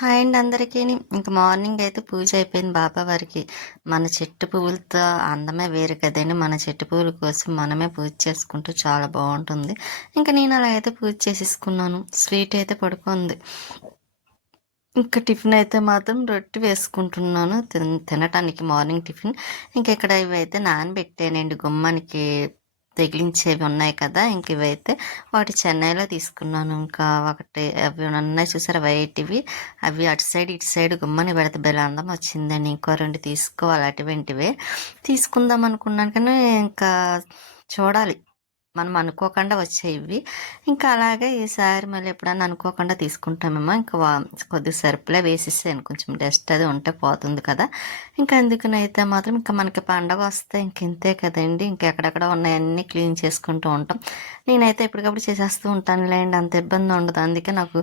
Hi అండి అందరికీని. ఇంక morning అయితే పూజ అయిపోయింది బాబావారికి. మన చెట్టు పువ్వులతో అందమే వేరు కదండీ! మన చెట్టు పువ్వుల కోసం మనమే పూజ చేసుకుంటే చాలా బావుంటుంది. ఇంక నేను అలాగైతే పూజ చేసేసుకున్నాను. స్వీట్ అయితే పడుకుంది. ఇంక టిఫిన్ అయితే మాత్రం రొట్టె వేసుకుంటున్నాను తినటానికి మార్నింగ్ టిఫిన్. ఇంక ఇక్కడ ఇవైతే నానబెట్టానండి గుమ్మానికి తగిలించేవి ఉన్నాయి కదా! ఇంక ఇవైతే ఒకటి చెన్నైలో తీసుకున్నాను. ఇంకా ఒకటి అవి ఉన్నాయి చూసారా వైట్‌వి, అవి అటు సైడ్, ఇటు సైడ్ గుమ్మని పెడితే భలే అందం వచ్చిందండి. ఇంకో 2 తీసుకోవాలి అటువంటివే. తీసుకుందాం అనుకున్నాను కానీ ఇంకా చూడాలి. మనం అనుకోకుండా వచ్చాయి ఇవి. ఇంకా అలాగే ఈసారి మళ్ళీ ఎప్పుడన్నా అనుకోకుండా తీసుకుంటామేమో ఇంకా కొద్దిగా సరుకులే వేసేసాను. కొంచెం డస్ట్ అది ఉంటే పోతుంది కదా! ఇంకా అందుకనైతే మాత్రం ఇంకా మనకి పండగ వస్తే ఇంతే కదండీ! ఇంకెక్కడెక్కడ ఉన్నాయన్నీ క్లీన్ చేసుకుంటూ ఉంటాం. నేనైతే ఎప్పటికప్పుడు చేసేస్తూ ఉంటానులేండి. అంత ఇబ్బంది ఉండదు. అందుకే నాకు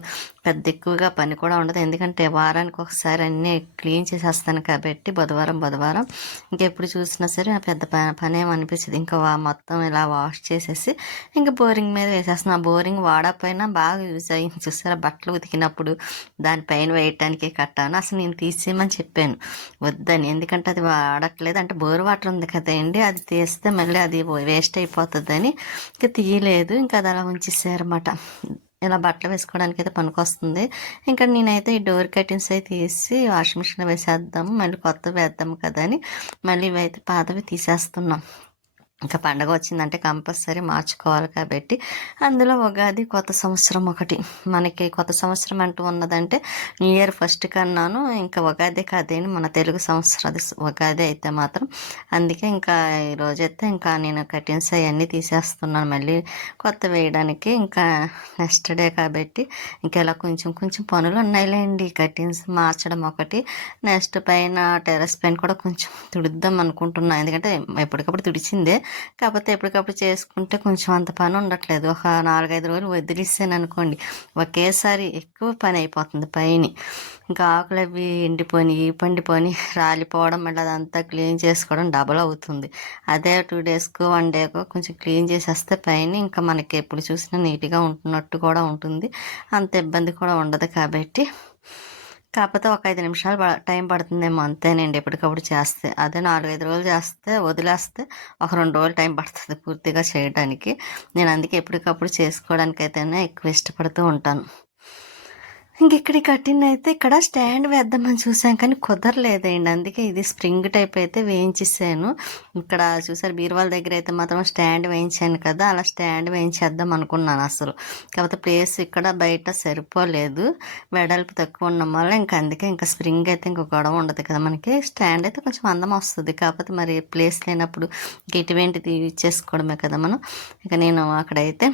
పెద్ద ఎక్కువగా పని కూడా ఉండదు. ఎందుకంటే వారానికి ఒకసారి అన్నీ క్లీన్ చేసేస్తాను కాబట్టి బుధవారం ఇంకెప్పుడు చూసినా సరే ఆ పెద్ద పనేం అనిపించదు. ఇంకా మొత్తం ఇలా వాష్ చేసేసి ఇంకా బోరింగ్ మీద వేసేస్తున్నాను. ఆ బోరింగ్ వాడకపోయినా బాగా యూజ్ అయ్యింది చూసారా బట్టలు ఉతికినప్పుడు దానిపైన వేయటానికి కట్టాను. అసలు నేను తీసేయమని చెప్పాను వద్దని. ఎందుకంటే అది వాడట్లేదు అంటే బోర్ వాటర్ ఉంది కదండి, అది తీస్తే మళ్ళీ అది వేస్ట్ అయిపోతుందని ఇంకా తీయలేదు. ఇంకా అది అలా ఉంచేసారన్నమాట. ఇలా బట్టలు వేసుకోవడానికి అయితే పనికొస్తుంది. ఇంకా నేనైతే ఈ డోర్ కర్టెన్స్ అయితే తీసి వాషింగ్ మిషన్లో వేసేద్దాము, మళ్ళీ కొత్తవి వేద్దాము కదా అని మళ్ళీ ఇవైతే పాతవి తీసేస్తున్నాం. ఇంకా పండగ వచ్చిందంటే కంపల్సరీ మార్చుకోవాలి కాబట్టి అందులో ఉగాది కొత్త సంవత్సరం ఒకటి. మనకి కొత్త సంవత్సరం అంటూ ఉన్నదంటే న్యూ ఇయర్ ఫస్ట్ కన్నాను. ఇంకా ఉగాది కాదేని మన తెలుగు సంవత్సరం అది ఉగాది అయితే మాత్రం. అందుకే ఇంకా ఈరోజైతే ఇంకా నేను కటిన్స్ అవన్నీ తీసేస్తున్నాను మళ్ళీ కొత్త వేయడానికి. ఇంకా నెక్స్ట్ డే కాబట్టి ఇంకా ఇలా కొంచెం కొంచెం పనులు ఉన్నాయిలేండి. కటిన్స్ మార్చడం ఒకటి, నెక్స్ట్ పైన టెర్రస్ పైన కూడా కొంచెం తుడుద్దాం అనుకుంటున్నాను. ఎందుకంటే ఎప్పటికప్పుడు తుడిచిందే, కాకపోతే ఎప్పటికప్పుడు చేసుకుంటే కొంచెం అంత పని ఉండట్లేదు. ఒక 4-5 రోజులు వదిలిస్తాను అనుకోండి, ఒకేసారి ఎక్కువ పని అయిపోతుంది పైన. ఇంకా ఆకులు అవి ఎండిపోయి పండిపోయి రాలిపోవడం, మళ్ళీ అదంతా క్లీన్ చేసుకోవడం డబల్ అవుతుంది. అదే 2 డేస్కో 1 డేకో కొంచెం క్లీన్ చేసేస్తే పైన ఇంకా మనకి ఎప్పుడు చూసినా నీట్గా ఉంటున్నట్టు కూడా ఉంటుంది. అంత ఇబ్బంది కూడా ఉండదు కాబట్టి. కాకపోతే ఒక 5 నిమిషాలు టైం పడుతుందేమో అంతేనండి ఎప్పటికప్పుడు చేస్తే. అదే 4-5 రోజులు చేస్తే వదిలేస్తే ఒక 2 రోజులు టైం పడుతుంది పూర్తిగా చేయడానికి. నేను అందుకే ఎప్పటికప్పుడు చేసుకోవడానికైతేనే ఎక్కువ ఇష్టపడుతూ ఉంటాను. ఇక్కడ ఈ కర్టెన్ అయితే ఇక్కడ స్టాండ్ వేద్దామని చూసాం కానీ కుదరలేదండి. అందుకే ఇది స్ప్రింగ్ టైప్ అయితే వేయించేసాను. ఇక్కడ చూసారు బీరువాల దగ్గర అయితే మాత్రం స్టాండ్ వేయించాను కదా, అలా స్టాండ్ వేయించేద్దాం అనుకున్నాను అసలు. కాకపోతే ప్లేస్ ఇక్కడ బయట సరిపోలేదు, వెడల్పు తక్కువ ఉండడం వల్ల. ఇంకా అందుకే ఇంకా స్ప్రింగ్ అయితే ఇంకో గొడవ ఉండదు కదా మనకి. స్టాండ్ అయితే కొంచెం అందం వస్తుంది, కాకపోతే మరి ప్లేస్ లేనప్పుడు ఇటువంటిది యూజ్ చేసుకోవడమే కదా మనం. ఇక నేను అక్కడైతే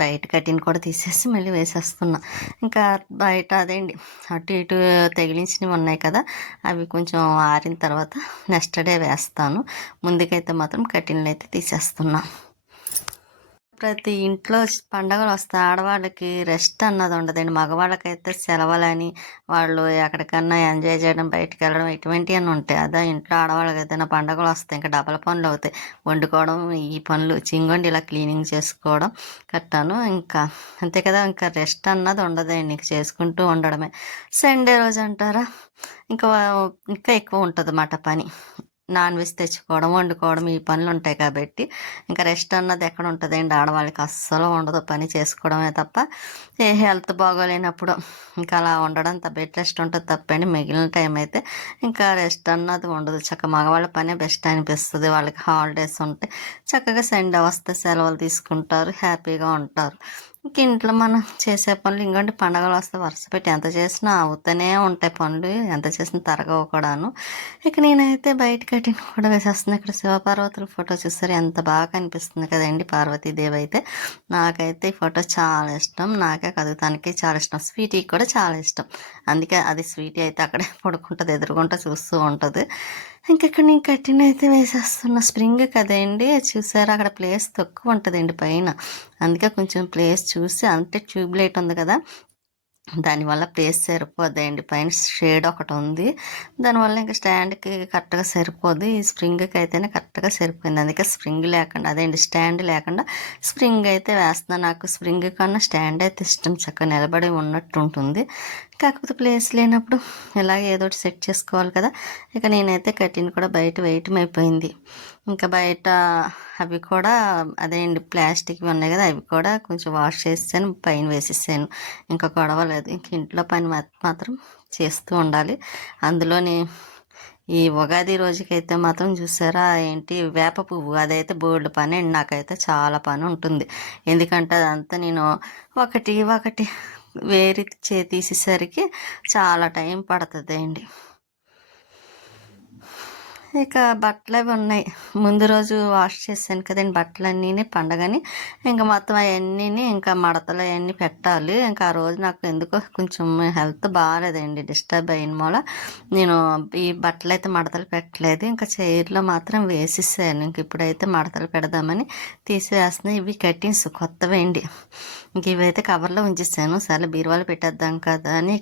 బయట కటింగ్ కూడా తీసేసి మళ్ళీ వేసేస్తున్నా. ఇంకా బయట అదేంటి అటు ఇటు తగిలించినవి ఉన్నాయి కదా, అవి కొంచెం ఆరిన తర్వాత నెక్స్ట్ డే వేస్తాను. ముందుకైతే మాత్రం కటింగ్లు అయితే తీసేస్తున్నా. ప్రతి ఇంట్లో పండగలు వస్తాయి, ఆడవాళ్ళకి రెస్ట్ అన్నది ఉండదండి. మగవాళ్ళకైతే సెలవులని వాళ్ళు ఎక్కడికన్నా ఎంజాయ్ చేయడం, బయటకు వెళ్ళడం ఇటువంటివన్నీ ఉంటాయి. అదే ఇంట్లో ఆడవాళ్ళకి ఏదైనా పండగలు వస్తాయి ఇంకా డబల్ పనులు అవుతాయి. వండుకోవడం, ఈ పనులు చింగొండి ఇలా క్లీనింగ్ చేసుకోవడం కట్టాను. ఇంకా అంతే కదా, ఇంకా రెస్ట్ అన్నది ఉండదండి, ఇంక చేసుకుంటూ ఉండడమే. సండే రోజు అంటారా ఇంకా ఇంకా ఎక్కువ ఉంటుంది అన్నమాట పని. నాన్ వెజ్ తెచ్చుకోవడం, వండుకోవడం ఈ పనులు ఉంటాయి కాబట్టి ఇంకా రెస్ట్ అన్నది ఎక్కడ ఉంటుందండి ఆడవాళ్ళకి. అస్సలు ఉండదు, పని చేసుకోవడమే తప్ప. ఏ హెల్త్ బాగోలేనప్పుడు ఇంకా అలా ఉండడం బెడ్ రెస్ట్ ఉంటుంది తప్పండి. మిగిలిన టైం అయితే ఇంకా రెస్ట్ అన్నది ఉండదు. చక్కగా మగవాళ్ళ పనే బెస్ట్ అనిపిస్తుంది. వాళ్ళకి హాలిడేస్ ఉంటాయి, చక్కగా సండే వస్తే సెలవులు తీసుకుంటారు, హ్యాపీగా ఉంటారు. ఇంక ఇంట్లో మనం చేసే పనులు ఇంకోటి పండగలు వస్తే వరుస పెట్టి ఎంత చేసినా అవుతూనే ఉంటాయి పనులు, ఎంత చేసినా తరగవు కూడాను. ఇక నేనైతే బయట కటింగ్ కూడా వేసేస్తున్నాను. ఇక్కడ శివపార్వతుల ఫోటో చూస్తారు ఎంత బాగా కనిపిస్తుంది కదండి, పార్వతీదేవి అయితే. నాకైతే ఈ ఫోటో చాలా ఇష్టం, నాకే కాదు తనకి చాలా ఇష్టం. స్వీటీ కూడా చాలా ఇష్టం. అందుకే అది స్వీటీ అయితే అక్కడే పడుకుంటుంది, ఎదురుగుంటా చూస్తూ ఉంటుంది. ఇంకెక్కడ నేను కట్టిన అయితే వేసేస్తున్నా. స్ప్రింగ్ కదండి చూసారా, అక్కడ ప్లేస్ తక్కువ ఉంటుందండి పైన. అందుకే కొంచెం ప్లేస్ చూసి, అంటే ట్యూబ్ లైట్ ఉంది కదా దానివల్ల ప్లేస్ సరిపోద్దండి. పైన షేడ్ ఒకటి ఉంది, దానివల్ల ఇంకా స్టాండ్కి కరెక్ట్గా సరిపోదు. ఈ స్ప్రింగ్కి అయితేనే కరెక్ట్గా సరిపోయింది. అందుకే స్ప్రింగ్ లేకుండా అదేంటి స్టాండ్ లేకుండా స్ప్రింగ్ అయితే వేస్తున్నాను. నాకు స్ప్రింగ్ కన్నా స్టాండ్ అయితే ఇష్టం, చక్కగా నిలబడి ఉన్నట్టు ఉంటుంది. కాకపోతే ప్లేస్ లేనప్పుడు ఇలాగ ఏదో ఒకటి సెట్ చేసుకోవాలి కదా. ఇక నేనైతే కర్టెన్ కూడా బయట వేయటం అయిపోయింది. ఇంకా బయట అవి కూడా అదే అండి ప్లాస్టిక్వి ఉన్నాయి కదా, అవి కూడా కొంచెం వాష్ చేసేసాను, పైన వేసేసాను. ఇంకా గొడవ లేదు. ఇంక ఇంట్లో పని మాత్రం చేస్తూ ఉండాలి. అందులోని ఈ ఉగాది రోజుకైతే మాత్రం చూసారా ఏంటి వేప పువ్వు, అదైతే బోల్డ్ పని అండి. నాకైతే చాలా పని ఉంటుంది. ఎందుకంటే అదంతా నేను ఒకటి ఒకటి వేరి తీసేసరికి చాలా టైం పడుతుంది అండి. ఇక బట్టలు అవి ఉన్నాయి, ముందు రోజు వాష్ చేశాను కదండి బట్టలన్నీ పండగని. ఇంకా మొత్తం అవన్నీ ఇంకా మడతలు అవన్నీ పెట్టాలి. ఇంకా ఆ రోజు నాకు ఎందుకో కొంచెం హెల్త్ బాగాలేదండి, డిస్టర్బ్ అయిన మూల నేను ఈ బట్టలు అయితే మడతలు పెట్టలేదు. ఇంకా చైర్లో మాత్రం వేసేసాను. ఇంక ఇప్పుడైతే మడతలు పెడదామని తీసివేస్తున్నాయి. ఇవి కటింగ్స్ కొత్తవేండి. ఇంక ఇవైతే కవర్లో ఉంచేసాను, సరే బీరువాలో పెట్టేద్దాం కదా అని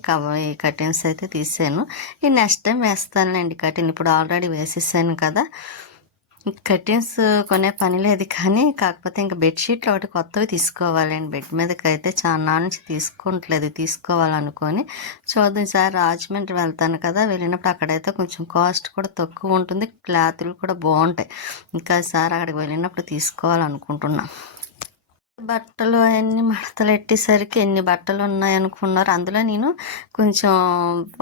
ఈ కటింగ్స్ అయితే తీసాను. ఈ నెక్స్ట్ టైం వేస్తానులేండి కటింగ్. ఇప్పుడు ఆల్రెడీ వేసేసాను కదా. కర్టెన్స్ కొనే పని లేదు, కానీ కాకపోతే ఇంకా బెడ్షీట్లు ఒకటి కొత్తవి తీసుకోవాలండి. బెడ్ మీదకి అయితే చాలా నుంచి తీసుకోవాలనుకొని చూద్దాం. ఈసారి రాజమండ్రి వెళ్తాను కదా, వెళ్ళినప్పుడు అక్కడైతే కొంచెం కాస్ట్ కూడా తక్కువ ఉంటుంది, క్లాతులు కూడా బాగుంటాయి. ఇంకా ఈసారి అక్కడికి వెళ్ళినప్పుడు తీసుకోవాలనుకుంటున్నాను. బట్టలు అవన్నీ మడతలు పెట్టేసరికి ఎన్ని బట్టలు ఉన్నాయనుకున్నారు. అందులో నేను కొంచెం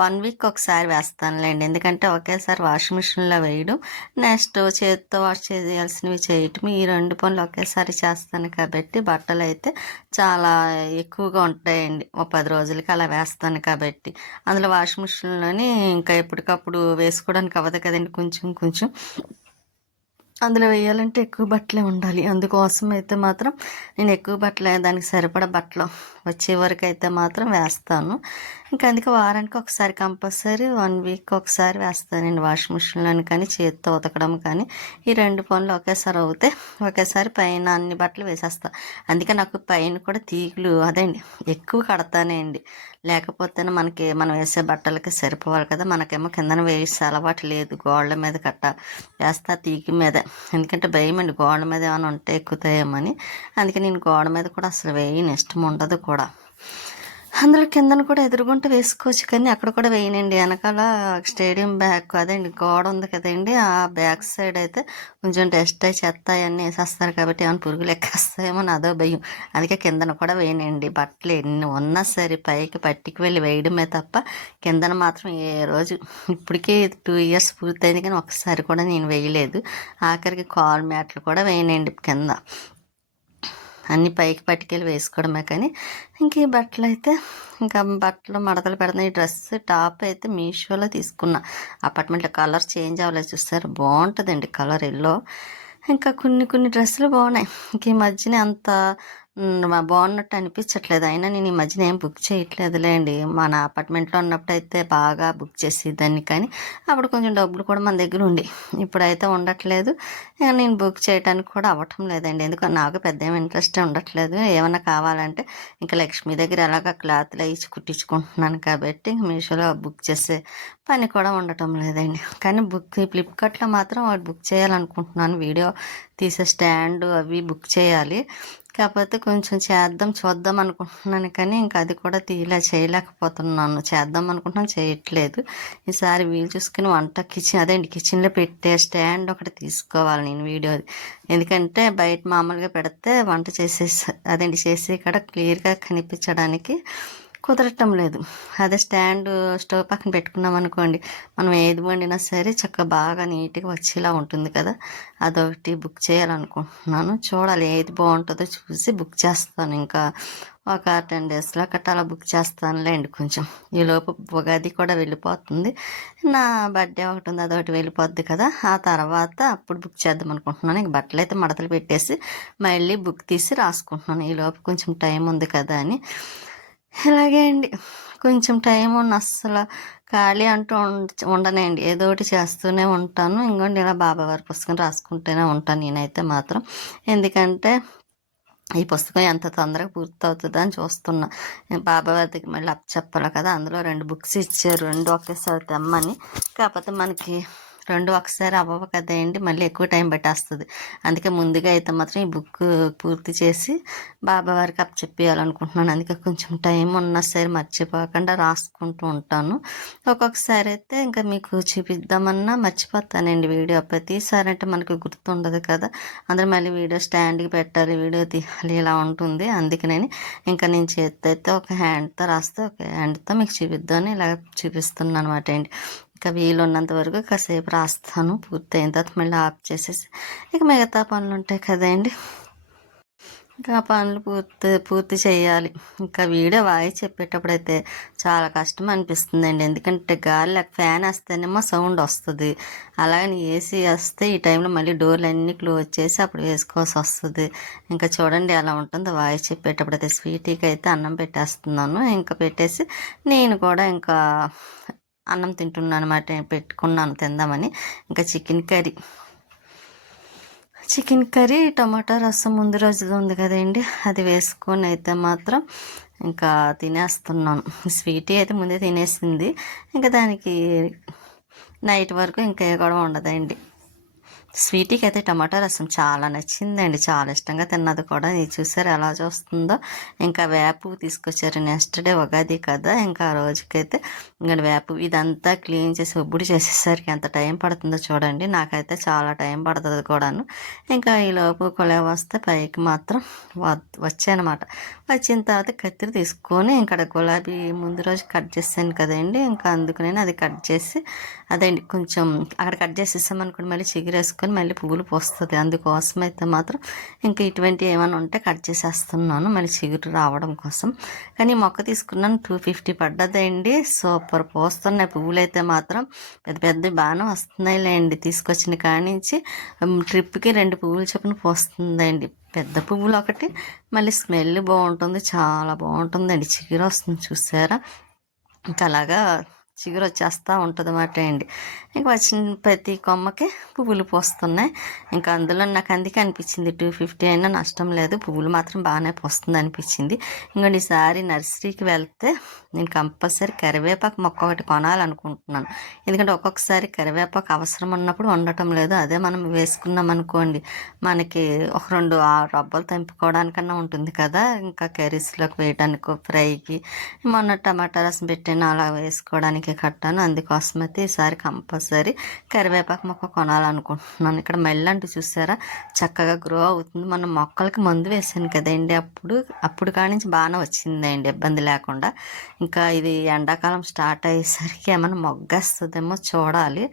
1 వీక్ ఒకసారి వేస్తానులేండి, ఎందుకంటే ఒకేసారి వాషింగ్ మిషన్లో వేయడం, నెక్స్ట్ చేతితో వాష్ చేయాల్సినవి చేయటం, ఈ 2 పనులు ఒకేసారి చేస్తాను కాబట్టి బట్టలు అయితే చాలా ఎక్కువగా ఉంటాయండి. 10 రోజులకి అలా వేస్తాను కాబట్టి అందులో వాషింగ్ మిషన్లోని ఇంకా ఎప్పటికప్పుడు వేసుకోవడానికి అవ్వదు కదండి, కొంచెం కొంచెం అందులో వేయాలంటే ఎక్కువ బట్టలే ఉండాలి. అందుకోసం అయితే మాత్రం నేను ఎక్కువ బట్టలే, దానికి సరిపడా బట్టలు వచ్చే వరకు అయితే మాత్రం వేస్తాను. ఇంకా అందుకే వారానికి ఒకసారి కంపల్సరీ 1 వీక్ ఒకసారి వేస్తానండి వాషింగ్ మిషన్లోని, కానీ చేతితో ఉతకడం కానీ ఈ 2 పనులు ఒకేసారి అవుతే ఒకేసారి పైన అన్ని బట్టలు వేసేస్తాను. అందుకే నాకు పైన కూడా తీగులు అదండి ఎక్కువ కడతానే అండి, లేకపోతే మనం వేసే బట్టలకి సరిపోవాలి కదా. మనకేమో కిందన వేసి అలవాటు లేదు, గోడల మీద వేస్తా తీగి మీద, ఎందుకంటే భయం అండి గోడ మీద ఏమైనా ఉంటే ఎక్కుతాయేమని. అందుకే నేను గోడ మీద కూడా అసలు వేయని, ఇష్టం ఉండదు కూడా. అందులో కిందన కూడా ఎదురుగుంట వేసుకోవచ్చు, కానీ అక్కడ కూడా వేయనండి. వెనకాల స్టేడియం బ్యాక్ అదండి గోడ ఉంది కదండి, ఆ బ్యాక్ సైడ్ అయితే కొంచెం డస్ట్ అయి చెత్త అవన్నీ వేసేస్తారు కాబట్టి ఏమైనా పురుగులు ఎక్కేస్తాయేమో అదో భయం. అందుకే కిందన కూడా వేయనండి. బట్టలు ఎన్ని ఉన్నా సరే పైకి పట్టికి వెళ్ళి వేయడమే తప్ప కిందన మాత్రం ఏ రోజు, ఇప్పటికీ 2 ఇయర్స్ పూర్తయింది కానీ ఒకసారి కూడా నేను వేయలేదు. ఆఖరికి కాల్ మ్యాట్లు కూడా వేయనండి కింద, అన్ని పైకి పట్టుకెళ్ళి వేసుకోవడమే. కానీ ఇంక ఈ బట్టలు అయితే ఇంకా బట్టలు మడతలు పెడుతున్నాయి. ఈ డ్రెస్ టాప్ అయితే మీషోలో తీసుకున్నా, అపార్ట్మెంట్లో కలర్ చేంజ్ అవ్వలేదు చూస్తారు, బాగుంటుందండి కలర్ ఎల్లో. ఇంకా కొన్ని డ్రెస్సులు బాగున్నాయి. ఇంక ఈ మధ్యన అంత బాగున్నట్టు అనిపించట్లేదు. అయినా నేను ఈ మధ్యన ఏం బుక్ చేయట్లేదులేండి. మన అపార్ట్మెంట్లో ఉన్నప్పుడు అయితే బాగా బుక్ చేసేదాన్ని, కానీ అప్పుడు కొంచెం డబ్బులు కూడా మన దగ్గర ఉండి, ఇప్పుడైతే ఉండట్లేదు. నేను బుక్ చేయడానికి కూడా అవ్వటం లేదండి, ఎందుకంటే నాకు పెద్ద ఏమి ఇంట్రెస్ట్ ఉండట్లేదు. ఏమన్నా కావాలంటే ఇంకా లక్ష్మి దగ్గర ఎలాగ క్లాత్లు ఇచ్చి కుట్టించుకుంటున్నాను కాబట్టి మీషోలో బుక్ చేసే పని కూడా ఉండటం లేదండి. కానీ ఫ్లిప్కార్ట్లో మాత్రం ఒకటి బుక్ చేయాలనుకుంటున్నాను, వీడియో తీసే స్టాండ్ అవి బుక్ చేయాలి. కాకపోతే కొంచెం చూద్దాం అనుకుంటున్నాను, కానీ ఇంకా అది కూడా చేయలేకపోతున్నాను. చేద్దాం అనుకుంటున్నాను, చేయట్లేదు. ఈసారి వీలు చూసుకుని కిచెన్లో పెట్టే స్టాండ్ ఒకటి తీసుకోవాలి నేను వీడియో, ఎందుకంటే బయట మామూలుగా పెడితే వంట చేసి ఇక్కడ క్లియర్గా కనిపించడానికి కుదరటం లేదు. అదే స్టాండ్ స్టవ్ పక్కన పెట్టుకున్నాం అనుకోండి, మనం ఏది వండినా సరే చక్కగా బాగా నీట్గా వచ్చేలా ఉంటుంది కదా. అదొకటి బుక్ చేయాలనుకుంటున్నాను, చూడాలి ఏది బాగుంటుందో చూసి బుక్ చేస్తాను. ఇంకా ఒక 10 డేస్లో అలా బుక్ చేస్తానులేండి. కొంచెం ఈలోపు ఉగాది కూడా వెళ్ళిపోతుంది, నా బర్త్డే ఒకటి ఉంది, అదొకటి వెళ్ళిపోద్ది కదా. ఆ తర్వాత అప్పుడు బుక్ చేద్దాం అనుకుంటున్నాను. ఇంక బట్టలు అయితే మడతలు పెట్టేసి మళ్ళీ బుక్ తీసి రాసుకుంటున్నాను, ఈలోపు కొంచెం టైం ఉంది కదా అని. ఇలాగే అండి, కొంచెం టైం ఉన్న అస్సలు ఖాళీ అంటూ ఉండనండి, ఏదో ఒకటి చేస్తూనే ఉంటాను. ఇంకోండి ఇలా బాబావారి పుస్తకం రాసుకుంటూనే ఉంటాను నేనైతే మాత్రం, ఎందుకంటే ఈ పుస్తకం ఎంత తొందరగా పూర్తవుతుందా అని చూస్తున్నా. బాబావారి దగ్గర మళ్ళీ చెప్పాలి కదా, అందులో 2 బుక్స్ ఇచ్చారు, 2 ఒకేసారి తెమ్మని. కాకపోతే మనకి రెండు ఒకసారి అవ్వవు కదండి, మళ్ళీ ఎక్కువ టైం పట్టేస్తుంది. అందుకే ముందుగా అయితే మాత్రం ఈ బుక్ పూర్తి చేసి బాబా వారికి అప్పచెప్పేయాలనుకుంటున్నాను. అందుకే కొంచెం టైం ఉన్నా సరే మర్చిపోకుండా రాసుకుంటూ ఉంటాను. ఒక్కొక్కసారి అయితే ఇంకా మీకు చూపిద్దామన్నా మర్చిపోతానండి వీడియో. ప్రతిసారి అంటే మనకు గుర్తుండదు కదా, అందరూ మళ్ళీ వీడియో స్టాండ్కి పెట్టాలి, వీడియో తీయాలి, ఇలా ఉంటుంది. అందుకని ఇంకా నేను చేత్తో అయితే ఒక హ్యాండ్తో రాస్తే ఒక హ్యాండ్తో మీకు చూపిద్దామని ఇలా చూపిస్తున్నాను అనమాట అండి. ఇంకా వీలున్నంత వరకు కాసేపు రాస్తాను, పూర్తయిన తర్వాత మళ్ళీ ఆఫ్ చేసేసి ఇక మిగతా పనులు ఉంటాయి కదండి, ఇంకా ఆ పనులు పూర్తి చేయాలి. ఇంకా వీడియో వాయిస్ చెప్పేటప్పుడు అయితే చాలా కష్టం అనిపిస్తుందండి. ఎందుకంటే గాలి ఫ్యాన్ వేస్తేనేమో సౌండ్ వస్తుంది, అలాగని ఏసీ వేస్తే ఈ టైంలో మళ్ళీ డోర్లు అన్నీ క్లోజ్ చేసి అప్పుడు వేసుకోవాల్సి వస్తుంది. ఇంకా చూడండి ఎలా ఉంటుందో వాయిస్ చెప్పేటప్పుడు అయితే. స్వీటీకి అయితే అన్నం పెట్టేస్తున్నాను, ఇంకా పెట్టేసి నేను కూడా ఇంకా అన్నం తింటున్నాను అనమాట. పెట్టుకున్నాను తిందామని. ఇంకా చికెన్ కర్రీ టమాటా రసం ముందు రోజుది ఉంది కదండి, అది వేసుకొని అయితే మాత్రం ఇంకా తినేస్తున్నాను. స్వీటీ అయితే ముందే తినేసింది, ఇంకా దానికి నైట్ వరకు ఇంకా ఏ గొడవ ఉండదండి. స్వీటీకి అయితే టమాటా రసం చాలా నచ్చిందండి, చాలా ఇష్టంగా తిన్నది కూడా. ఇది చూసారు ఎలా చూస్తుందో. ఇంకా వేపు తీసుకొచ్చారు, నెక్స్ట్ డే ఉగాది కదా, ఇంకా ఆ రోజుకైతే ఇంకా వేపు ఇదంతా క్లీన్ చేసి ఒబ్బుడు చేసేసరికి ఎంత టైం పడుతుందో చూడండి. నాకైతే చాలా టైం పడుతుంది కూడాను. ఇంకా ఈలోపు కొలేవ వస్తే పైకి మాత్రం వచ్చానమాట. వచ్చిన తర్వాత కత్తిరి తీసుకొని ఇంకా గులాబీ ముందు రోజు కట్ చేశాను కదండి, ఇంకా అందుకనే అది కట్ చేసి అదండి కొంచెం అక్కడ కట్ చేసేసామనుకోండి మళ్ళీ చిగురేసుకొని మళ్ళీ పువ్వులు పోస్తుంది. అందుకోసం అయితే మాత్రం ఇంకా ఇటువంటి ఏమైనా ఉంటే కట్ చేసేస్తున్నాను మళ్ళీ చిగురు రావడం కోసం. కానీ మొక్క తీసుకున్నాను 250 పడ్డదండి. సూపర్ పోస్తున్నాయి పువ్వులు అయితే మాత్రం, పెద్ద పెద్ద బాగానే వస్తున్నాయిలేండి. తీసుకొచ్చిన కాడి నుంచి ట్రిప్కి 2 పువ్వులు చొప్పున పోస్తుందండి. పెద్ద పువ్వులు ఒకటి, మళ్ళీ స్మెల్ బాగుంటుంది, చాలా బాగుంటుందండి. చిగురు వస్తుంది చూసారా, ఇంకా అలాగా చిగురు వచ్చేస్తూ ఉంటుంది అన్నమాట అండి. ఇంకా వచ్చిన ప్రతి కొమ్మకి పువ్వులు పోస్తున్నాయి. ఇంకా అందులో నాకు అందుకే అనిపించింది 250 అయినా నష్టం లేదు, పువ్వులు మాత్రం బాగానే పోస్తుంది అనిపించింది. ఇంకోటి ఈసారి నర్సరీకి వెళ్తే నేను కంపల్సరీ కరివేపాకు మొక్క ఒకటి కొనాలనుకుంటున్నాను. ఎందుకంటే ఒక్కొక్కసారి కరివేపాకు అవసరం ఉన్నప్పుడు ఉండటం లేదు. అదే మనం వేసుకున్నాం అనుకోండి, మనకి ఒక 2 రబ్బలు తెంపుకోవడానికన్నా ఉంటుంది కదా, ఇంకా కర్రీస్లోకి వేయడానికి, ఫ్రైకి, మొన్న టమాటా రసం పెట్టిన అలా వేసుకోవడానికి కట్టాను. అందుకోసం అయితే ఈసారి కంపల్సరీ కరివేపాకు మొక్క కొనాలనుకుంటున్నాను. ఇక్కడ మెల్లంటూ చూసారా చక్కగా గ్రో అవుతుంది. మనం మొక్కలకి మందు వేసాను కదండి, అప్పుడు కాడి నుంచి బాగానే వచ్చిందండి, ఇబ్బంది లేకుండా. ఇంకా ఇది ఎండాకాలం స్టార్ట్ అయ్యేసరికి ఏమైనా మొగ్గేస్తుందేమో చూడాలి.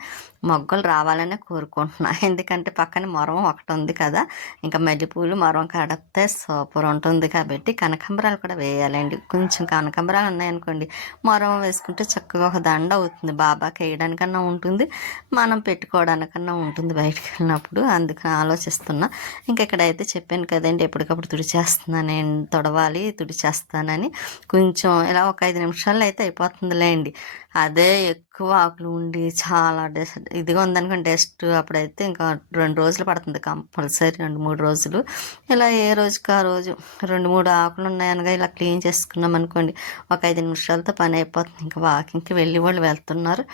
మొగ్గలు రావాలనే కోరుకుంటున్నా, ఎందుకంటే పక్కన మొరం ఒకటి ఉంది కదా, ఇంకా మల్లెపూలు మొరం కడితే సూపర్ ఉంటుంది. కాబట్టి కనకాంబరాలు కూడా వేయాలండి. కొంచెం కనకాంబరాలు ఉన్నాయనుకోండి, మొరం వేసుకుంటే చక్కగా ఒక దండ అవుతుంది. బాబాకి వేయడానికన్నా ఉంటుంది, మనం పెట్టుకోవడానికన్నా ఉంటుంది బయటకు వెళ్ళినప్పుడు. అందుకని ఆలోచిస్తున్నా. ఇంకా ఇక్కడైతే చెప్పాను కదండి, ఎప్పటికప్పుడు తుడిచేస్తున్నాను, తొడవాలి తుడిచేస్తానని. కొంచెం ఇలా ఒక 5 నిమిషాల్లో అయితే అయిపోతుందిలేండి. అదే ఎక్కువ ఆకులు ఉండి చాలా ఇదిగా ఉందనుకోండి డస్ట్, అప్పుడైతే ఇంకా 2 రోజులు పడుతుంది కంపల్సరీ, 2-3 రోజులు. ఇలా ఏ రోజుకి ఆ రోజు 2-3 ఆకులు ఉన్నాయనగా ఇలా క్లీన్ చేసుకున్నాం అనుకోండి, ఒక 5 నిమిషాలతో పని అయిపోతుంది. ఇంకా వాకింగ్కి వెళ్ళి వాళ్ళు వెళ్తున్నారు,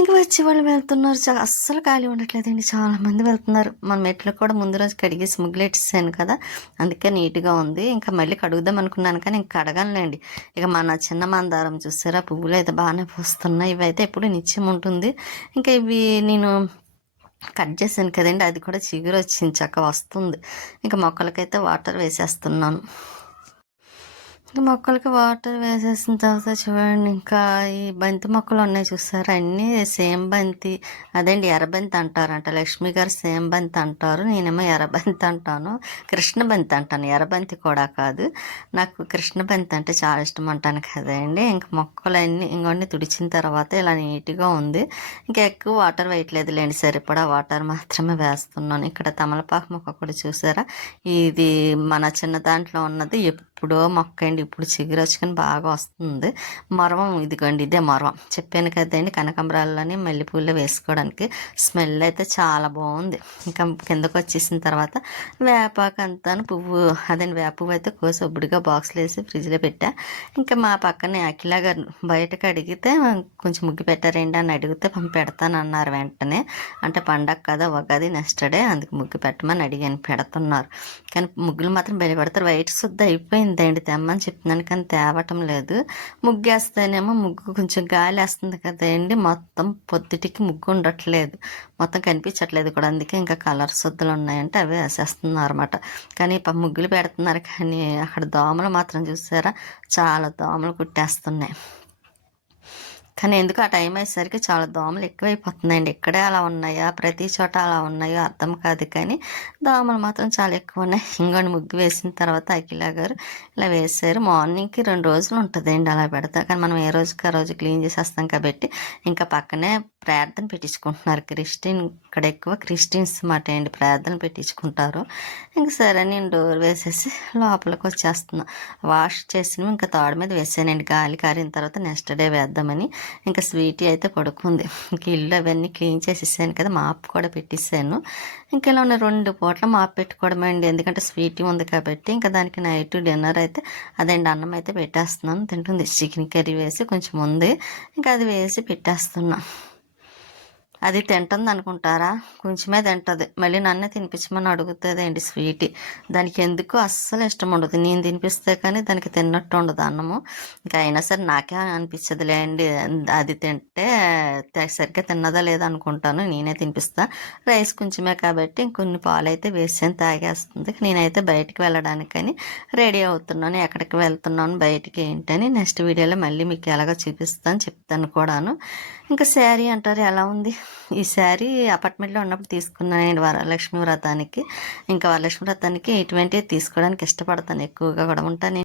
ఇంకా వచ్చి వాళ్ళు వెళ్తున్నారు. అస్సలు ఖాళీ ఉండట్లేదండి, చాలామంది వెళ్తున్నారు. మన మెట్లు కూడా ముందు రోజు కడిగేసి ముగ్గులెట్టేసాను కదా, అందుకే నీట్గా ఉంది. ఇంకా మళ్ళీ కడుగుదాం అనుకున్నాను కానీ ఇంక కడగనులేండి. ఇక మన చిన్న మందారం చూసారా, పువ్వులు అయితే బాగానే పూస్తున్నాయి. ఇవైతే ఎప్పుడు నిత్యం ఉంటుంది. ఇంకా ఇవి నేను కట్ చేశాను కదండి, అది కూడా చిగురు వచ్చింది, చక్కగా వస్తుంది. ఇంకా మొక్కలకైతే వాటర్ వేసేస్తున్నాను. మొక్కలకి వాటర్ వేసేసిన తర్వాత చూడండి, ఇంకా ఈ బంతి మొక్కలు ఉన్నాయి చూసారా, అన్నీ సేమ్ బంతి. అదేంటి ఎర్రబంతి అంటారంట, లక్ష్మి గారు సేమ్ బంతి అంటారు, నేనేమో ఎర్రబంతి అంటాను, కృష్ణ బంతి అంటాను, ఎర్రబంతి కూడా కాదు. నాకు కృష్ణ బంతి అంటే చాలా ఇష్టం అంటాను కదండి. ఇంకా మొక్కలన్నీ ఇంకొన్ని తుడిచిన తర్వాత ఇలా నీట్గా ఉంది. ఇంకా ఎక్కువ వాటర్ వేయట్లేదు లేండి, సరిపడా వాటర్ మాత్రమే వేస్తున్నాను. ఇక్కడ తమలపాకు మొక్క కూడా చూసారా, ఇది మన చిన్న దాంట్లో ఉన్నది, ఎప్పుడు ఎప్పుడో మొక్క అండి, ఇప్పుడు చిగురు వచ్చుకొని బాగా వస్తుంది. మరవం ఇదిగోండి, ఇదే మరవం చెప్పాను కదండి, కనకాంబరాలని మల్లెపూల్లో వేసుకోవడానికి. స్మెల్ అయితే చాలా బాగుంది. ఇంకా కిందకు వచ్చేసిన తర్వాత వేపాకు అంతాను పువ్వు, అదండి వేప పువ్వు అయితే కోసి ఒబ్బడిగా బాక్స్లో వేసి ఫ్రిడ్జ్లో పెట్టా. ఇంకా మా పక్కనే అఖిల గారు బయటకు అడిగితే కొంచెం ముగ్గు పెట్టారండి అని అడిగితే పెడతానన్నారు వెంటనే. అంటే పండగ కదా, ఉగాది నెక్స్ట్ డే, అందుకు ముగ్గు పెట్టమని అడిగాను, పెడుతున్నారు. కానీ ముగ్గులు మాత్రం బయటపడతారు. వైట్ శుద్ధ అయిపోయిందండి, తెమ్మని చెప్తున్నాను కానీ తేవటం లేదు. ముగ్గేస్తేనేమో ముగ్గు కొంచెం గాలి వేస్తుంది కదండి, మొత్తం పొద్దుటికి ముగ్గు ఉండట్లేదు, మొత్తం కనిపించట్లేదు కూడా. అందుకే ఇంకా కలర్ శుద్ధలు ఉన్నాయంటే అవి వేసేస్తున్నారు అనమాట. కానీ ముగ్గులు పెడుతున్నారు కానీ అక్కడ దోమలు మాత్రం చూసారా, చాలా దోమలు కుట్టేస్తున్నాయి. కానీ ఎందుకు ఆ టైం అయ్యేసరికి చాలా దోమలు ఎక్కువైపోతున్నాయండి. ఇక్కడే అలా ఉన్నాయా, ప్రతి చోట అలా ఉన్నాయో అర్థం కాదు, కానీ దోమలు మాత్రం చాలా ఎక్కువ ఉన్నాయి. ఇంకోటి ముగ్గు వేసిన తర్వాత అఖిల గారు ఇలా వేసారు. మార్నింగ్కి 2 రోజులు ఉంటుందండి అలా పెడతా, కానీ మనం ఏ రోజుకి ఆ రోజు క్లీన్ చేసేస్తాం కాబట్టి. ఇంకా పక్కనే ప్రార్థన పెట్టించుకుంటున్నారు క్రిస్టియన్, ఇక్కడ ఎక్కువ క్రిస్టియన్స్ మాట అండి ప్రార్థన పెట్టించుకుంటారు. ఇంక సరే నేను డోర్ వేసేసి లోపలికి వచ్చేస్తున్నా. వాష్ చేసినవి ఇంకా తాడు మీద వేసానండి, గాలి కారిన తర్వాత నెక్స్ట్ డే వేద్దామని. ఇంకా స్వీటీ అయితే పడుకుంది. ఇంక ఇల్లు అవన్నీ క్లీన్ చేసేసాను కదా, మాప్ కూడా పెట్టేసాను. ఇంక ఇలా ఉన్న 2 పూట్ల మాప్ పెట్టుకోవడమే అండి, ఎందుకంటే స్వీటీ ఉంది కాబట్టి. ఇంకా దానికి నైట్ డిన్నర్ అయితే అదండి, అన్నం అయితే పెట్టేస్తున్నాను, తింటుంది. చికెన్ కర్రీ వేసి కొంచెం ఉంది, ఇంకా అది వేసి పెట్టేస్తున్నా. అది తింటుంది అనుకుంటారా, కొంచెమే తింటుంది, మళ్ళీ నన్నే తినిపించమని అడుగుతుంది అండి స్వీటీ. దానికి ఎందుకు అస్సలు ఇష్టం ఉండదు, నేను తినిపిస్తే కానీ దానికి తిన్నట్టు ఉండదు అన్నము. ఇంకా అయినా సరే నాకే అనిపించదులే అండి, అది తింటే సరిగ్గా తిన్నదా లేదా అనుకుంటాను, నేనే తినిపిస్తా. రైస్ కొంచెమే కాబట్టి ఇంకొన్ని పాలు అయితే వేసాను, తాగేస్తుంది. నేనైతే బయటికి వెళ్ళడానికని రెడీ అవుతున్నాను. ఎక్కడికి వెళ్తున్నాను బయటికి ఏంటని నెక్స్ట్ వీడియోలో మళ్ళీ మీకు ఎలాగో చూపిస్తాను, చెప్తాను కూడాను. ఇంకా శారీ అంటారు ఎలా ఉంది, ఈ శారీ అపార్ట్మెంట్లో ఉన్నప్పుడు తీసుకున్నాను వరలక్ష్మి వ్రతానికి. ఇంకా వరలక్ష్మి వ్రతానికి ఇటువంటివి తీసుకోవడానికి ఇష్టపడతాను, ఎక్కువగా కూడా ఉంటాను.